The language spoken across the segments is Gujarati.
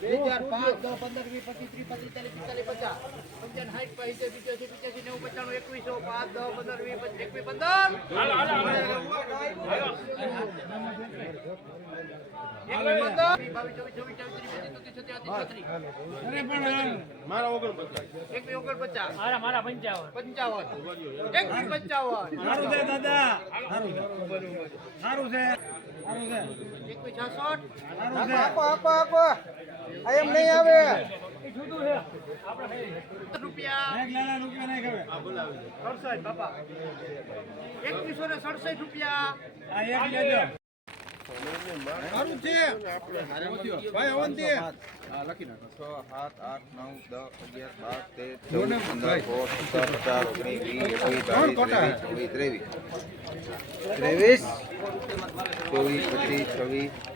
બે હજાર પાંચ દસ પંદર વીસ પચીસ ત્રીસ પચીસ ચાલીસ પિસ્તાલીસ પચાસ. પંચાવન સાઠ પંચ્યાસી પિત્યાસી પિત્યાસી નેવું પંચાણું એકવીસો પાંચ દસ પંદર વીસ પંદર. છાસઠ. આપો આપો આપો એમ નહીં આવે. સાત આઠ, નવ, દસ, અગિયાર, બાર, તેર, ચૌદ, પંદર, સોળ, સત્તર ત્રેવીસ ત્રેવીસ ચોવીસ પચીસ, છવ્વીસ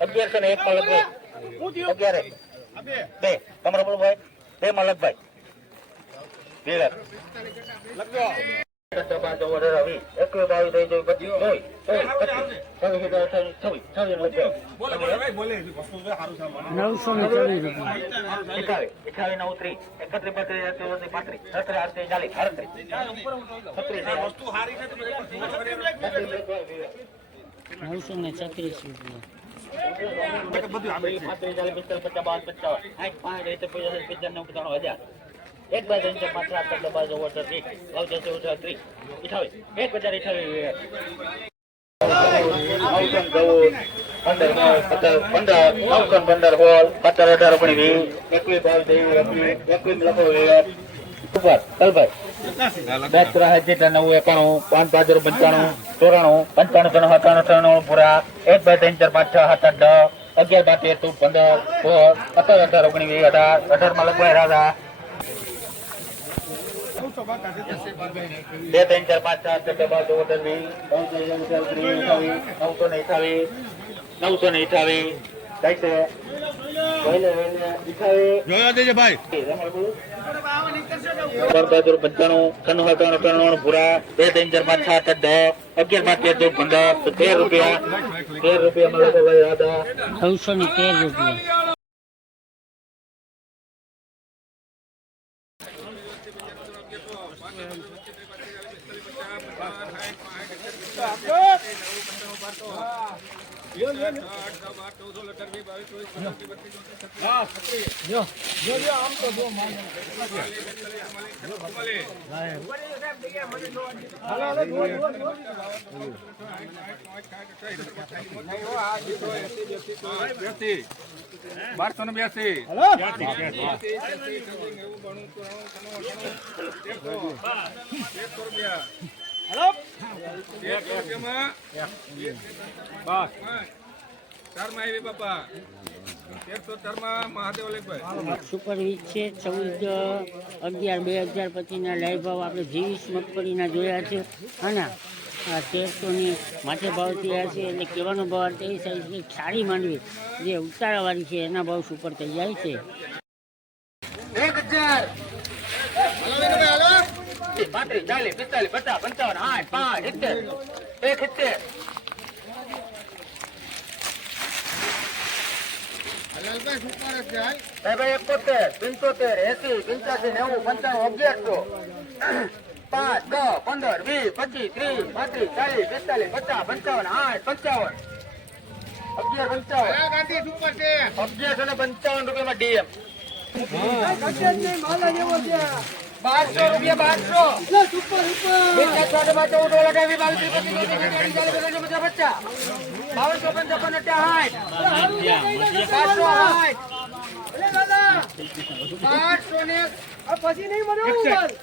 અગિયારસો ને એક માં લગભગ અગિયારે બે તમારા બોલો ભાઈ બે માં લગભાઈ બે લાખ પચીસ પચીસ નવસો ને ચાલીસ નવસો ને છત્રીસ રૂપિયા. બધું બાર ત્રણ ચાર પાંચ સાત નવ બાર ચૌદ પંદર ત્રીસ નવ ચાર ચૌદ ચાર ત્રીસ અઠાવીસ, એક હજાર અઠાવીસ નવસો ચૌદ, પંદર પંદર પંદર નવસો પંદર હોલ પચાસ અઢાર ઓગણીસ વીસ એકવીસ બાવીસ ત્રેવીસ એકવીસ એકવીસ, લખો ઉપર કલભાઈ દસ, ત્રણ, હજાર નવ, એકાણું, પાંચ પાંચ પંચાણું, ચોરાણું, પંચાણું, ત્રણ સત્તાણું ત્રણ પૂરા. એક, બે, ત્રણ, ચાર, પાંચ, છ, સાત દસ, અગિયાર, બાર, તેર પંદર, સોળ, સત્તર, અઢાર, ઓગણીસ અઢાર અઢારમાં લગભગ રાધા બે ત્રણ ચાર પાંચ ચાર અઠ્યાવીસ, ત્રીસ, અઠ્યાવીસ, નવસો ને અઠાવીસ નવસો ને અઠાવીસ સાહિત્ય વહેલે વહેલે અઠાવીસ જોયા દેજે ભાઈ બહાદુર ને છન્નું સત્તાણું ત્રાણું પૂરા બે ત્રણ ચાર પાંચ સાત આઠ દસ અગિયાર બાર તેર ચૌદ પંદર તેર રૂપિયા બ્યાસી સુપર વીજ છે, ચૌદ, અગિયાર, બે હજાર પચીસના લાઈવ ભાવ આપણે જીવીસ મગફળીના જોયા છે. અને આ તેરસોની માટે ભાવ થયા છે, એટલે કહેવાનો ભાવ અર્થ એ થાય છે સારી માંડવી, જે ઉતારાવાળી છે, એના ભાવ સુપર થઈ જાય છે એક હજાર પાંત્રીસ ચાલીસ પિસ્તાલીસ પચાસ પંચાવન આઠ પાંચ સિત્તેર એક સિત્તેર. એકોતેર પંચોતેર એસી પંચ્યાસી નેવું પંચાણું અગિયારસો પાંચ દસ પંદર વીસ પચીસ ત્રીસ પાંત્રીસ ચાલીસ પિસ્તાલીસ પચાસ પંચાવન આઠ પંચાવન. અગિયાર પંચાવન. અગિયારસો ને પંચાવન રૂપિયામાં ડીએમ બારસો રૂપિયા બારસો. બાવનસો પંચાવન અઠ્યાસાઠ બારસો સાઠ આઠસો ને પછી નહીં એકસઠ.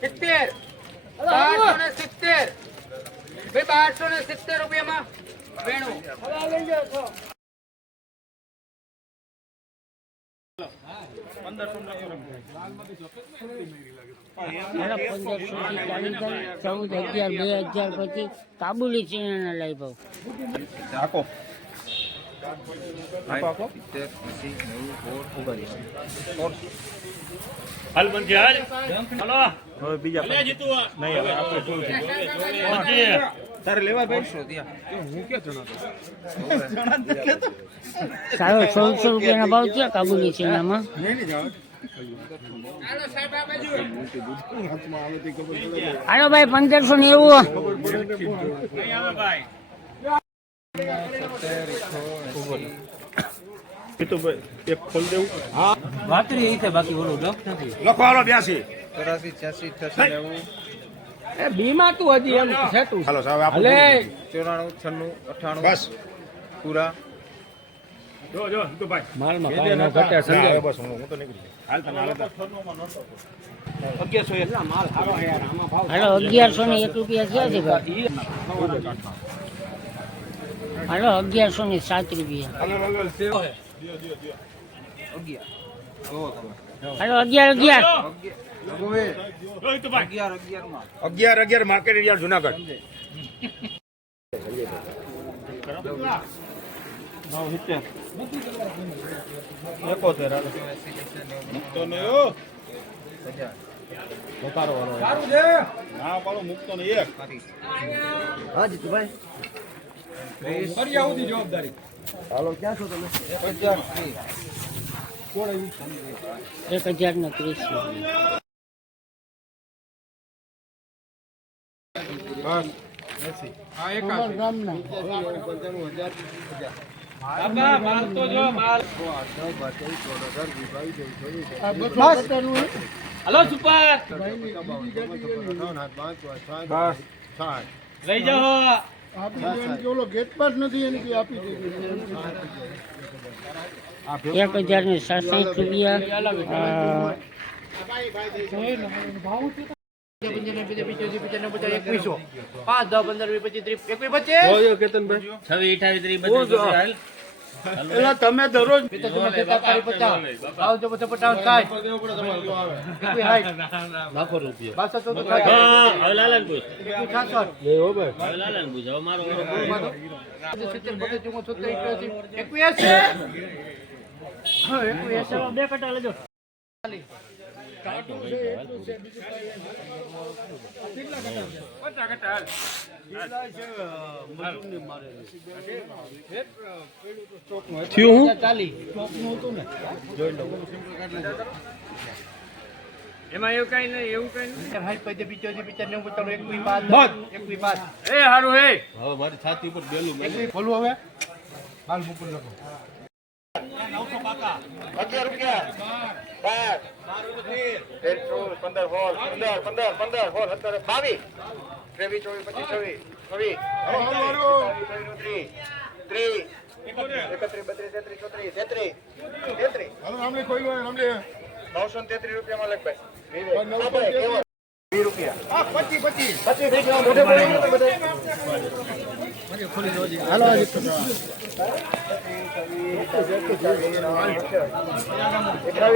સિત્તેર. બારસો ને સિત્તેર. રૂપિયામાં વેણું. ચૌદ અગિયાર બે હજાર પછી કાબુલી ચીણાના લઈ ભાવ આખો બીજા નહીં તારે લેવા ભાઈ? ત્યાં. હું ક્યાં જણાતો સારો ચૌદસો રૂપિયાના ભાવ છે કાબુલી ચીણામાં હાલો ભાઈ પંદરસો નેવું. એ એક ખોલ દેવું? લખો હાલો બ્યાસી. ચોરાસી છ્યાસી અઠ્યાસી નેવું. હાલો. સાહેબ આપણે ચોરાણું છન્નું અઠ્ઠાણું બસ. પૂરા. જો જો તો ભાઈ માલમાં ભાવ ન ઘટે સંજય બસ હું હું તો નીકળી હાલ તમે હાલો. તો. હાલો અગિયારસો ને એક રૂપિયા થયા છે ભાઈ હાલો અગિયારસો ને સાત રૂપિયા. હાલો અગિયાર. અગિયાર તો અગિયાર અગિયાર અગિયાર માર્કેટ એરિયા જુનાગઢ હાલો. છે ના પાડો મૂકતો નહીં એક ફરી આવું જવાબદારી હજાર એક હજાર ને ત્રીસ રૂપિયા હા એકાદ એક હજાર ને સાસઠ રૂપિયા. અ, દરરોજ પાંચ દસ પંદર વીસ પચીસ ત્રીસ એકવીસ પચીસ તમે દરરોજ પિસ્તાલીસ, તેતાલીસ, પચાસ બાવન, પચાસ, સાઠ. એકવીસ, સાઠ. બાસઠ, ચૌસઠ, સાઠ. એકવીસ, છાસઠ. સિત્તેર, બોતેર, ચુમ્મોતેર, છોતેર, ઇઠ્યાસી, એક્યાસી. હા, એક્યાસી. ચાલીસ. એમાં એવું કઈ નહીં એવું કઈ નહીં સાઠ, પંચોતેર, પિત્યોતેર, પિત્યાસી, નેવું, પંચાણું, એકવીસ, પાંચ, દસ, એકવીસ, પાંચ. એ હારું હે એકવીસ, ખોલવું હવે હાલ મૂકું લખો અગિયાર રૂપિયા. બાર. પંદર હોલ. પંદર પંદર પંદર હોલ. અત્યારે બાવીસ. ત્રેવીસ ચોવીસ પચીસ છવ્વીસ. છવ્વીસ. ત્રીસ ત્રીસ એકત્રીસ બત્રીસ તેત્રીસ ચોત્રીસ તેત્રીસ. તેત્રીસ. નવસો તેત્રીસ રૂપિયામાં રૂપિયા. પચીસ પચીસ. પચીસ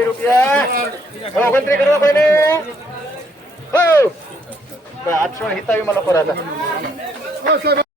રૂપિયા. ઓગણત્રીસ કરવા કોઈને! આઠસો હિતાવીમાં લોકો રહ્યા હતા